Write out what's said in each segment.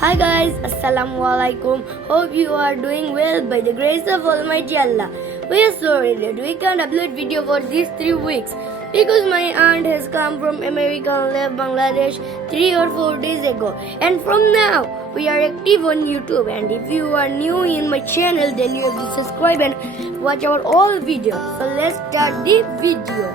Hi guys, Assalamu alaikum. Hope you are doing well by the grace of Almighty Allah. We are sorry that we can't upload video for these 3 weeks because my aunt has come from America and left Bangladesh 3 or 4 days ago. And from now, we are active on YouTube. And if you are new in my channel, then you have to subscribe and watch our all videos. So let's start the video.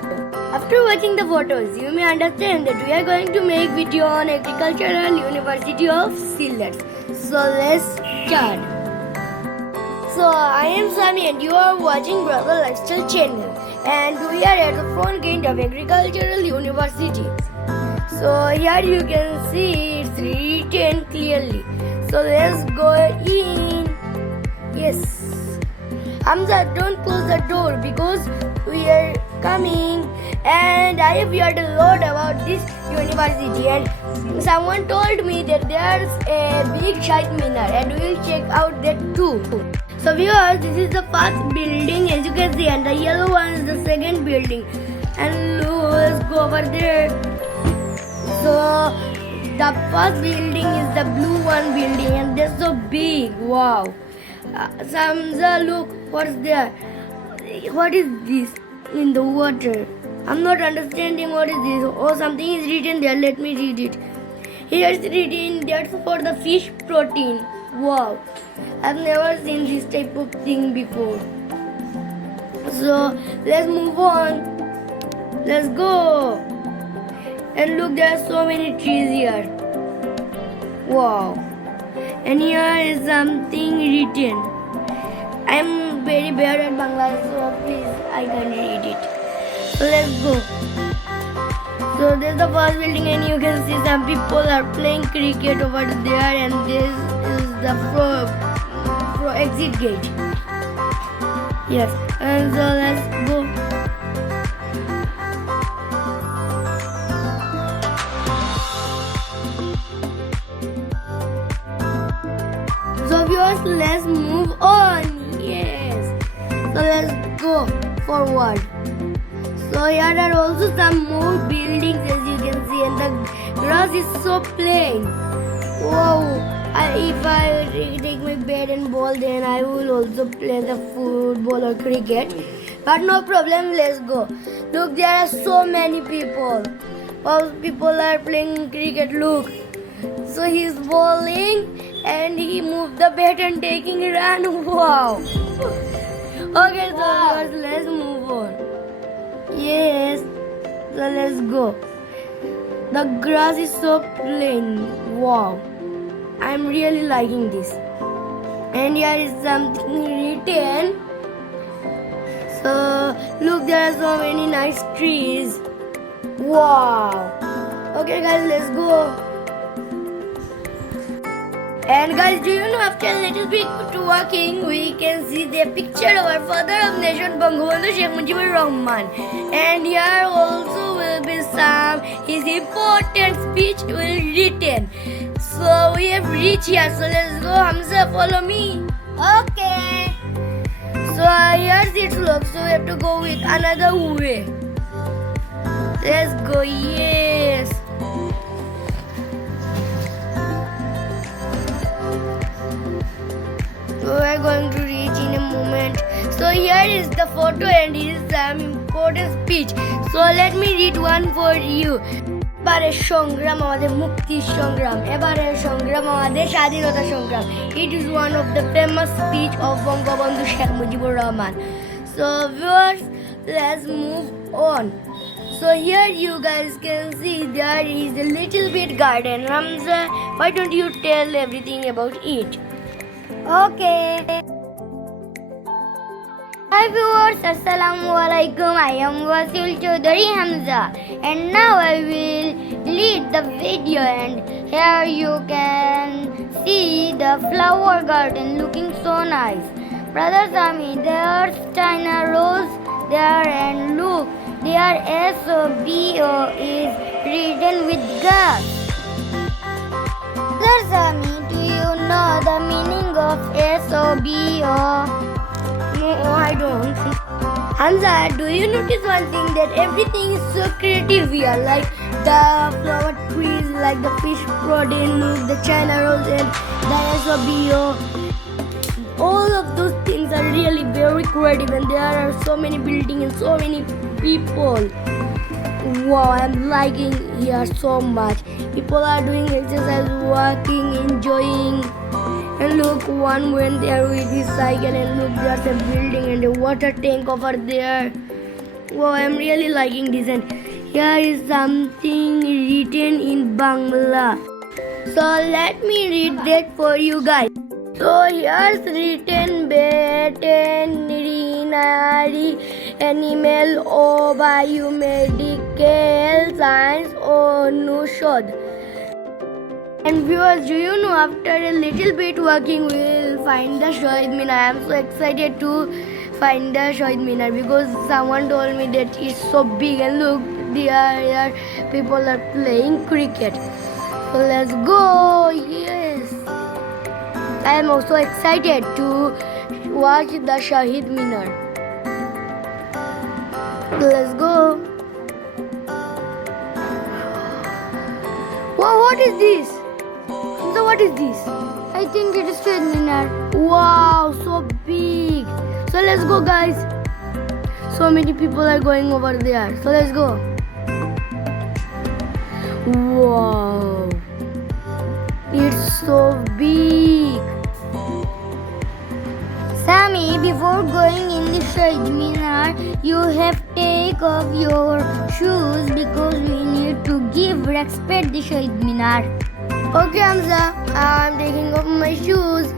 After watching the photos, you may understand that we are going to make video on Agricultural University of Sylhet. So let's start. So I am Sami and you are watching Brother Lifestyle channel, and we are at the front gate of Agricultural University. So here you can see it's written clearly. So let's go in. Yes. Hamza, don't close the door because we are coming, and I have heard a lot about this university, and someone told me that there's a big Shahid Minar and we'll check out that too. So viewers, this is the first building as you can see, and the yellow one is the second building, and let's go over there. So the first building is the blue one building, and they're so big. Wow. Samza, look, what's there? What is this in the water? I'm not understanding what is this. Oh, something is written there. Let me read it. Here it's written that's for the fish protein. Wow, I've never seen this type of thing before. So let's move on. Let's go. And look, there are so many trees here. Wow. And here is something written. I'm very bad at Bangla, so please, I can't read it. So let's go. So this is the first building, and you can see some people are playing cricket over there, and this is the pro exit gate. Yes, and so let's go. So viewers, let's move on. Yes. So let's go forward. So here are also some more buildings as you can see, and the grass is so plain. Wow. If I take my bat and ball, then I will also play the football or cricket. But no problem, let's go. Look, there are so many people. All people are playing cricket, look. So he's bowling and he moved the bat and taking a run. Wow. Okay, so let's move on. Yes, so let's go. The grass is so plain. Wow, I'm really liking this. And here is something written. So look, there are so many nice trees. Wow. Okay guys, let's go. And guys, do you know, after a little bit to walking, we can see the picture of our father of nation, Bangabandhu Sheikh Mujibur Rahman. And here also will be some his important speech will written. So we have reached here. So let's go, Hamza, follow me. Okay. So here's it look. So we have to go with another way. Let's go. Yes. We are going to reach in a moment. So here is the photo and here is some important speech. So let me read one for you. এবারের সংগ্রাম আমাদের মুক্তির সংগ্রাম, এবারের সংগ্রাম আমাদের স্বাধীনতা সংগ্রাম. It is one of the famous speech of Bangabandhu Sheikh Mujibur Rahman. So viewers, let's move on. So here you guys can see there is a little bit garden. Hamza, why don't you tell everything about it? Okay. Hi viewers, Assalamu alaikum. I am Wasil Chaudhary Hamza, and now I will lead the video, and here you can see the flower garden looking so nice. Brother Sami, there's China rose there, and look, there SOBO is written with gas. Brother Sami, do you know the meaning of SOBO? No, I don't. Hamza, do you notice one thing that everything is so creative here? Like the flower trees, like the fish protein, look, the China rose and the SOBO. All of those things are really very creative and there are so many buildings and so many people. Wow, I'm liking here so much. People are doing exercise, walking, enjoying. And look, one went there with his cycle and look, there's a building and a water tank over there. Wow, I'm really liking this and here is something written in Bangla. So let me read that for you guys. So here's written veterinary animal or biomedical science অনুষদ. And viewers, do you know after a little bit walking we will find the Shahid Minar. I am so excited to find the Shahid Minar because someone told me that it's so big and look, there people are playing cricket. So let's go. Yes. I am also excited to watch the Shahid Minar. Let's go. Wow, what is this? So what is this? I think it is Shahid Minar. Wow, so big. So let's go, guys. So many people are going over there. So let's go. Wow. It's so big. Sammy, before going in the Shahid Minar, you have to take off your shoes because we need to give respect the Shahid Minar. Okay, Hamza, I'm taking off my shoes.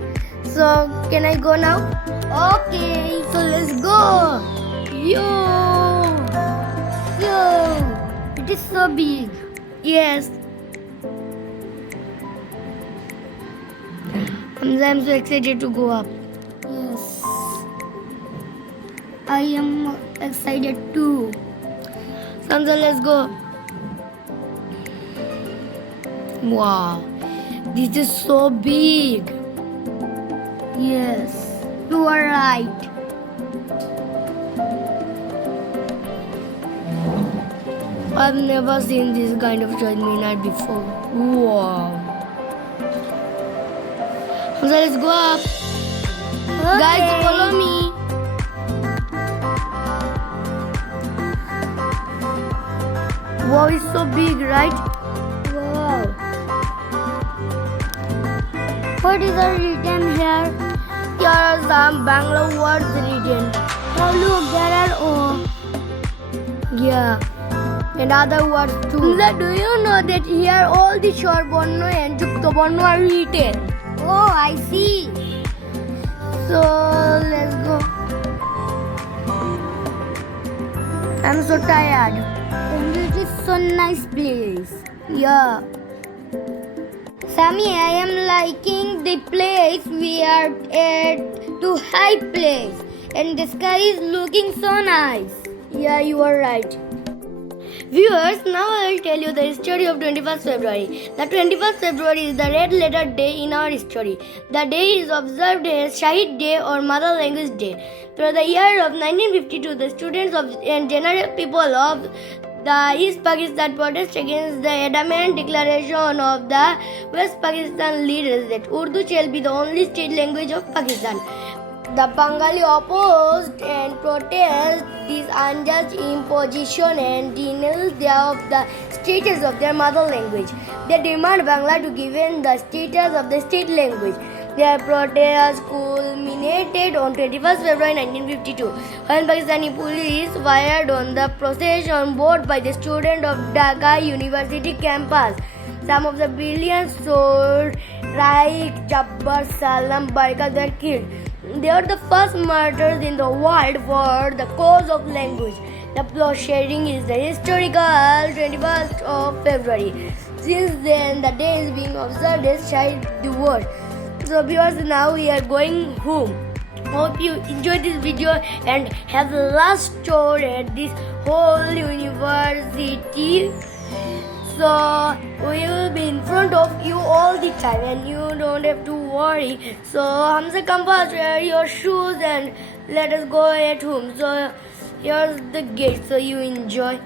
So can I go now? Okay, so let's go. Yo! Yo, it is so big. Yes. Hamza, I'm so excited to go up. Yes, I am excited too. Hamza, let's go. Wow, this is so big. Yes, you are right. I've never seen this kind of Shahid Minar before. Wow. Hamza, let's go up. Okay. Guys, follow me. Wow, it's so big, right? Wow. What is written here? Here are some Bangla words written. Oh, look, there are Yeah. And other words too. Hamza, do you know that here all the Shor Borno and Jukto Borno are written? Oh, I see. So let's go. I'm so tired. And it is so nice place. Yeah. Sammy, I am liking the place. We are at to high place and the sky is looking so nice. Yeah, you are right. Viewers, now I will tell you the history of 21st February. The 21st February is the red letter day in our history. The day is observed as Shahid Day or Mother Language Day. Through the year of 1952, the students of and general people of the East Pakistan protest against the adamant declaration of the West Pakistan leaders that Urdu shall be the only state language of Pakistan. The Bengali opposed and protest this unjust imposition and denounced of the status of their mother language. They demand Bangla to given the status of the state language. Their protest culminated on 21st February 1952 when Pakistani police fired on the procession board by the students of Dhaka University campus. Some of the brilliant soldiers, Raik, Jabbar, Salam, Barkat were killed. They are the first martyrs in the world for the cause of language. The bloodshedding is the historical 21st of February. Since then, the day is being observed as Shahid Diwas. So viewers, now we are going home. Hope you enjoyed this video and have the last tour at this whole university. So we will be in front of you all the time and you don't have to worry. So Hamza, come fast, wear your shoes and let us go at home. So Here's the gate, so you enjoy.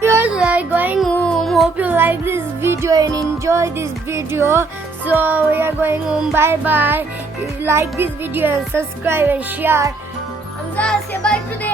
Viewers, we are going home. Hope you like this video and enjoy this video. So we are going home. Bye bye. If you like this video and subscribe and share. Hamza, say bye today.